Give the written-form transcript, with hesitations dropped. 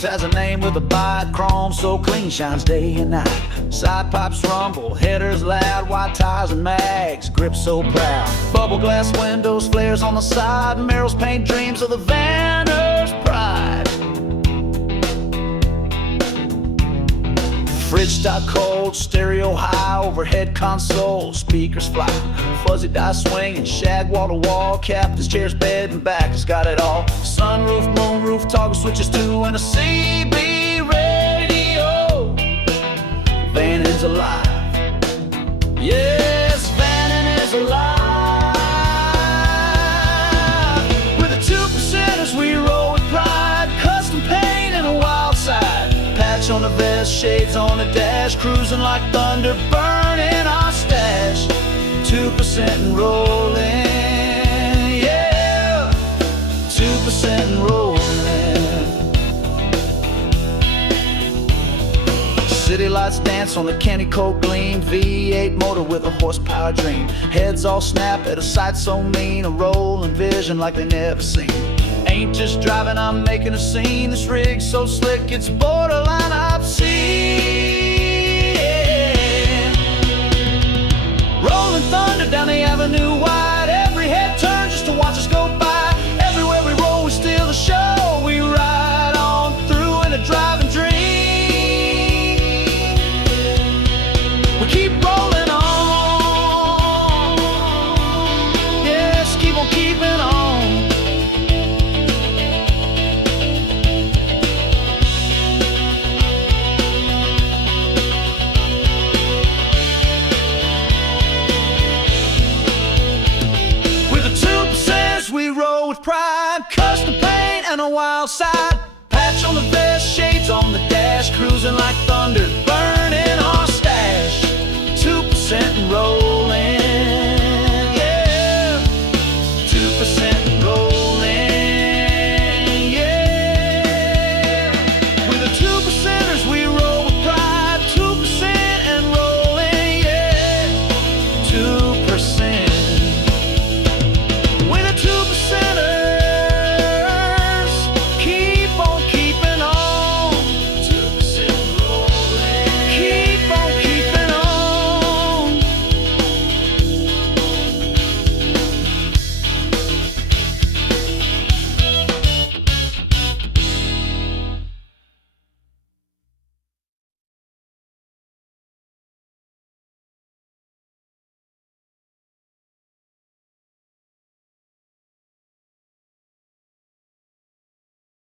Dreams has a name with a bite, chrome so clean shines day and night. Side pipes rumble, headers loud, white tires and mags, grip so proud. Bubble glass windows, flares on the side, Merrill's paint dreams of the vanner's pride. Fridge stock cold, stereo high, overhead console, speakers fly, fuzzy die swinging, shag wall to wall, captain's chairs, bed and back, it's got it all. Sunroof, moonroof, toggle switches too, and a CB radio. Vannon's alive. Yes, Vannon is alive. With the 2%ers we roll with pride, custom paint and a wild side. Patch on the vest, shades on the dash, cruising like thunder, burning our stash. 2% and rolling, yeah. 2% and rolling. City lights dance on the candy coat gleam, V8 motor with a horsepower dream. Heads all snap at a sight so mean, a rolling vision like they never seen. Ain't just driving, I'm making a scene. This rig's so slick, it's borderline obscene. Rolling thunder down the avenue wide, every head turns just to watch us go by. Everywhere we roll, we steal the show. We ride on through in a driving dream. We keep rolling on, yes, keep on keeping on. We roll with pride, custom paint and a wild side. Patch on the vest, shades on the dash, cruising like thunder, burning our stash. 2% and rolling, yeah. 2% and rolling, yeah. With a 2%